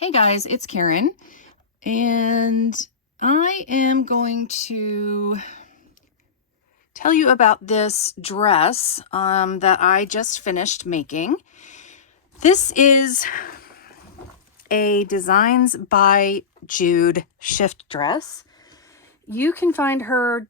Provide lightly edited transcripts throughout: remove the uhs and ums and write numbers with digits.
Hey guys, it's Karen, and I am going to tell you about this dress that I just finished making. This is a Designs by Jude shift dress. You can find her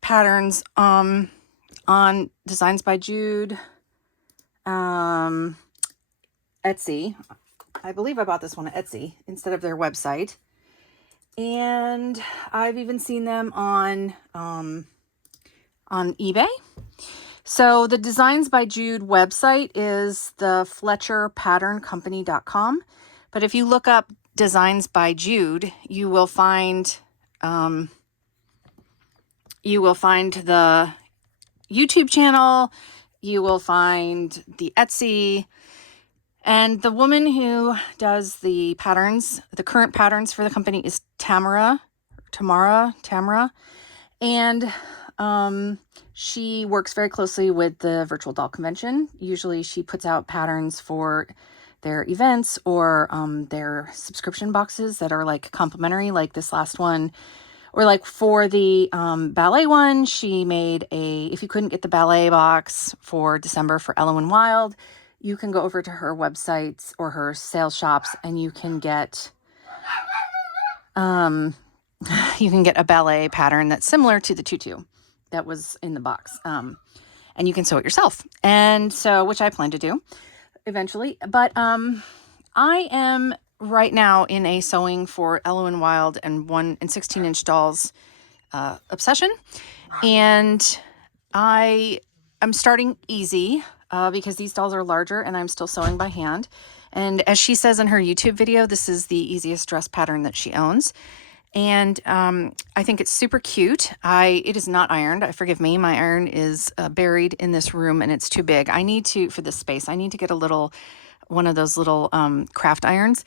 patterns on Designs by Jude, Etsy. I believe I bought this one at Etsy instead of their website. And I've even seen them on eBay. So the Designs by Jude website is the FletcherPatternCompany.com. But if you look up Designs by Jude, you will find the YouTube channel, you will find the Etsy, and the woman who does the patterns, the current patterns for the company is Tamara. And she works very closely with the Virtual Doll Convention. Usually she puts out patterns for their events or their subscription boxes that are like complimentary, like this last one. Or like for the ballet one, she made if you couldn't get the ballet box for December for Ellowyne Wilde, you can go over to her websites or her sales shops and you can get a ballet pattern that's similar to the tutu that was in the box. And you can sew it yourself. And so, which I plan to do eventually. But I am right now in a sewing for Ellowyne Wilde and 1 and 16-inch dolls obsession. And I'm starting easy because these dolls are larger and I'm still sewing by hand. And as she says in her YouTube video, this is the easiest dress pattern that she owns. And I think it's super cute. It is not ironed. Forgive me. My iron is buried in this room and it's too big. I need to, for this space, I need to get one of those little craft irons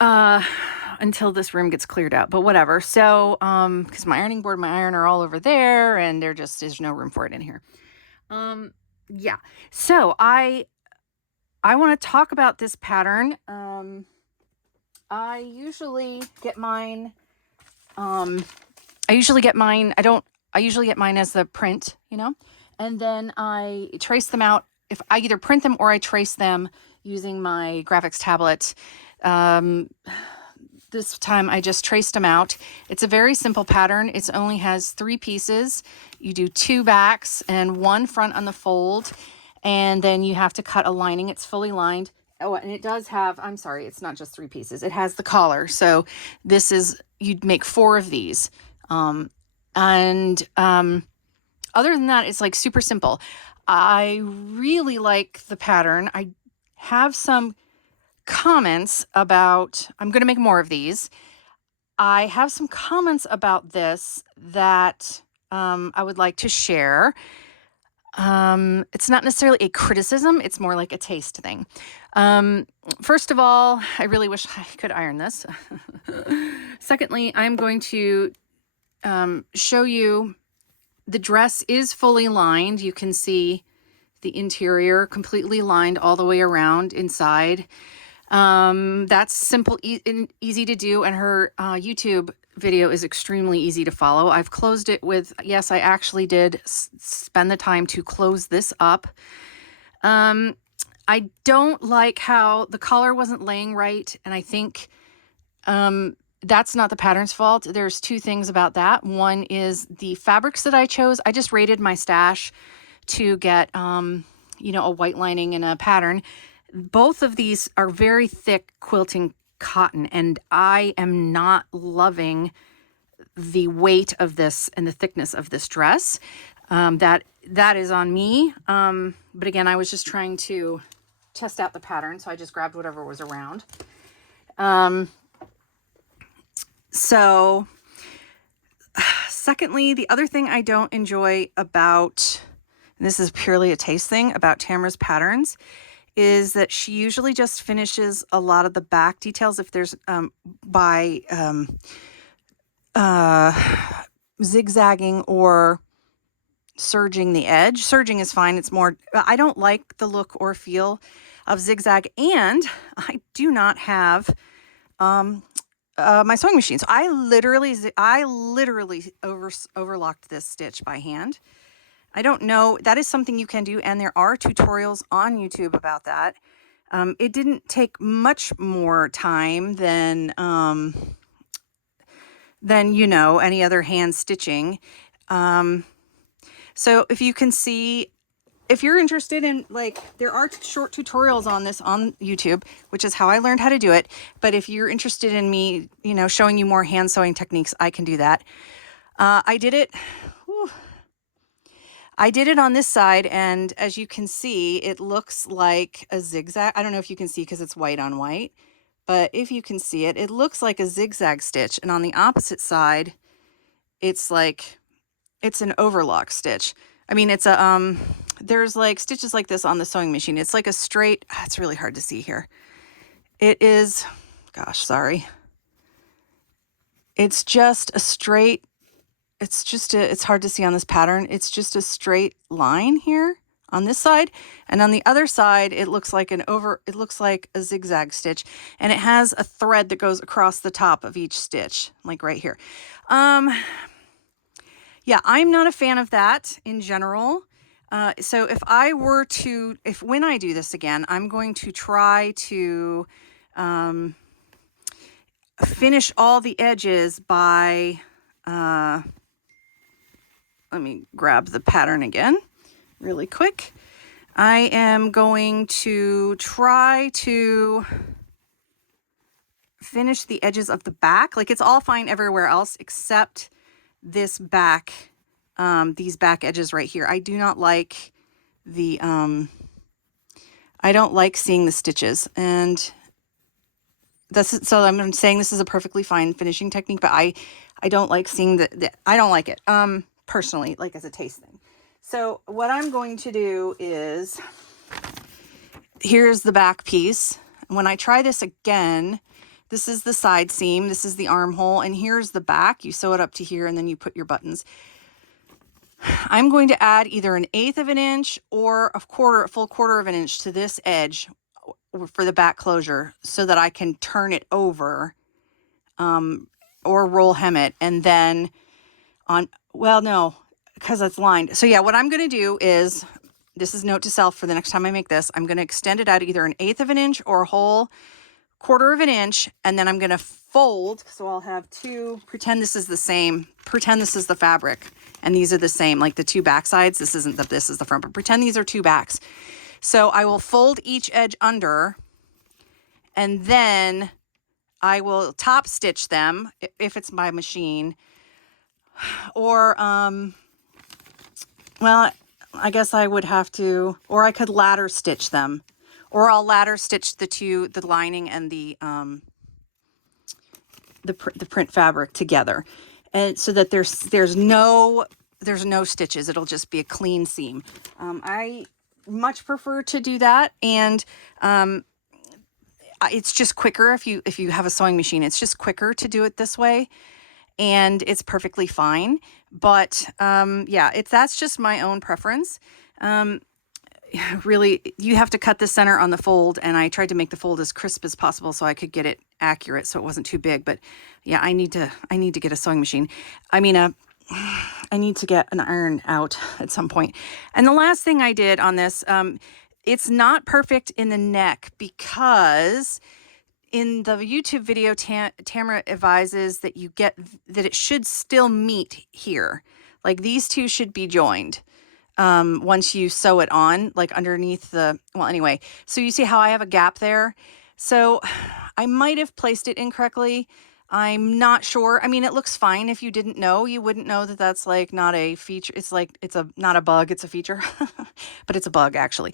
until this room gets cleared out. But whatever. So, because my ironing board, my iron are all over there and there just is no room for it in here. Yeah. So I want to talk about this pattern. I usually get mine as the print, and then I trace them out. If I either print them or I trace them using my graphics tablet. This time I just traced them out. It's a very simple pattern. It only has 3 pieces. You do 2 backs and 1 front on the fold, and then you have to cut a lining. It's fully lined. Oh, and it does have, I'm sorry, it's not just 3 pieces. It has the collar. So you'd make 4 of these. Other than that, it's like super simple. I really like the pattern. I have some comments about, I'm going to make more of these. I have some comments about this that I would like to share. It's not necessarily a criticism. It's more like a taste thing. First of all, I really wish I could iron this. Secondly, I'm going to show you the dress is fully lined. You can see the interior completely lined all the way around inside. That's simple and easy to do, and her YouTube video is extremely easy to follow. I've closed it with, yes, I actually did spend the time to close this up. I don't like how the collar wasn't laying right, and I think that's not the pattern's fault. There's 2 things about that. One is the fabrics that I chose. I just raided my stash to get, a white lining and a pattern. Both of these are very thick quilting cotton, and I am not loving the weight of this and the thickness of this dress. That is on me. But again, I was just trying to test out the pattern, so I just grabbed whatever was around. So secondly, the other thing I don't enjoy about, and this is purely a taste thing, about Tamara's patterns, is that she usually just finishes a lot of the back details if there's by zigzagging or serging the edge. Serging is fine. It's more, I don't like the look or feel of zigzag, and I do not have my sewing machine. So I literally overlocked this stitch by hand. I don't know. That is something you can do, and there are tutorials on YouTube about that. It didn't take much more time than you know, any other hand stitching. So if you can see, if you're interested in, like, there are short tutorials on this on YouTube, which is how I learned how to do it. But if you're interested in me, you know, showing you more hand sewing techniques, I can do that. I did it. Whew, I did it on this side, and as you can see, it looks like a zigzag. I don't know if you can see because it's white on white, but if you can see it, it looks like a zigzag stitch. And on the opposite side, it's like, it's an overlock stitch. I mean, it's a, there's like stitches like this on the sewing machine. It's like a straight, it's really hard to see here. It is, gosh, sorry. It's just a straight, it's hard to see on this pattern. It's just a straight line here on this side. And on the other side, it looks like it looks like a zigzag stitch. And it has a thread that goes across the top of each stitch, like right here. Yeah, I'm not a fan of that in general. So when I do this again, I'm going to try to finish all the edges by, let me grab the pattern again really quick. I am going to try to finish the edges of the back. Like, it's all fine everywhere else except this back, these back edges right here. I do not like the, I don't like seeing the stitches, and so I'm saying this is a perfectly fine finishing technique, but I don't like seeing I don't like it, personally, like as a taste thing. So what I'm going to do is, here's the back piece. When I try this again, this is the side seam, this is the armhole, and here's the back. You sew it up to here, and then you put your buttons. I'm going to add either 1/8 of an inch or a full quarter of an inch to this edge for the back closure, so that I can turn it over, or roll hem it, and then well, no, because it's lined. So yeah, what I'm going to do is, this is note to self for the next time I make this, I'm going to extend it out either 1/8 of an inch or a whole quarter of an inch, and then I'm going to fold. So I'll have two, pretend this is the same, pretend this is the fabric, and these are the same, like the two back sides. This is the front, but pretend these are two backs. So I will fold each edge under, and then I will top stitch them if it's my machine, or, well, I guess I would have to, or I could ladder stitch them, or I'll ladder stitch the lining and the print fabric together, and so that there's no stitches. It'll just be a clean seam. I much prefer to do that, and it's just quicker if you have a sewing machine. It's just quicker to do it this way, and it's perfectly fine. But yeah, that's just my own preference. Really, you have to cut the center on the fold, and I tried to make the fold as crisp as possible so I could get it accurate, so it wasn't too big. But yeah, I need to get a sewing machine. I mean, I need to get an iron out at some point. And the last thing I did on this, it's not perfect in the neck, because in the YouTube video, Tamara advises that that it should still meet here. Like, these two should be joined once you sew it on, like underneath well, anyway, so you see how I have a gap there. So I might have placed it incorrectly. I'm not sure. I mean, it looks fine. If you didn't know, you wouldn't know that that's like not a feature. It's like, not a bug, it's a feature, but it's a bug actually.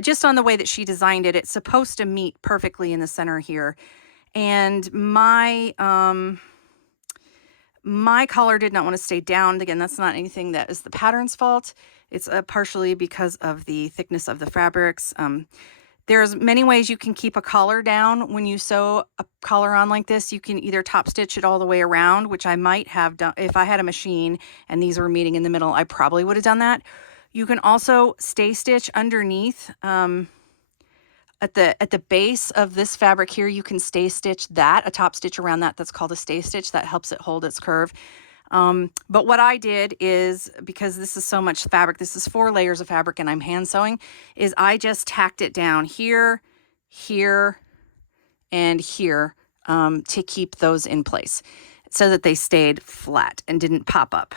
Just on the way that she designed it, it's supposed to meet perfectly in the center here. And my collar did not want to stay down. Again, that's not anything that is the pattern's fault. It's partially because of the thickness of the fabrics. There's many ways you can keep a collar down when you sew a collar on like this. You can either top stitch it all the way around, which I might have done if I had a machine and these were meeting in the middle. I probably would have done that. You can also stay stitch underneath at the base of this fabric here, you can stay stitch that, a top stitch around that. That's called a stay stitch. That helps it hold its curve. But what I did is, because this is so much fabric, this is 4 layers of fabric and I'm hand sewing, is I just tacked it down here, here, and here to keep those in place so that they stayed flat and didn't pop up.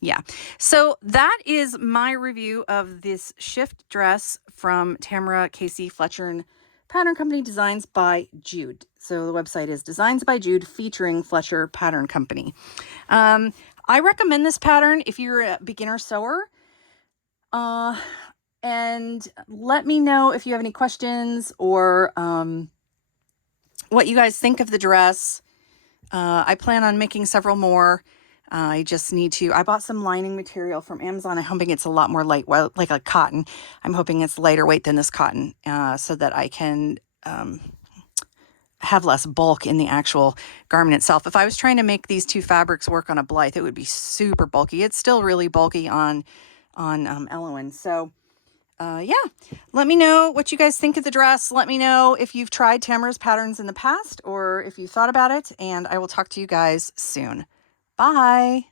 Yeah, so that is my review of this shift dress from Tamara Casey Fletcher and Pattern Company, Designs by Jude. So the website is Designs by Jude, featuring Fletcher Pattern Company. I recommend this pattern if you're a beginner sewer. And let me know if you have any questions or what you guys think of the dress. I plan on making several more. I just need to, I bought some lining material from Amazon. I'm hoping it's a lot more light, well, like a cotton. I'm hoping it's lighter weight than this cotton, so that I can have less bulk in the actual garment itself. If I was trying to make these 2 fabrics work on a Blythe, it would be super bulky. It's still really bulky on Ellowyne. So yeah, let me know what you guys think of the dress. Let me know if you've tried Tamara's patterns in the past or if you thought about it, and I will talk to you guys soon. Bye.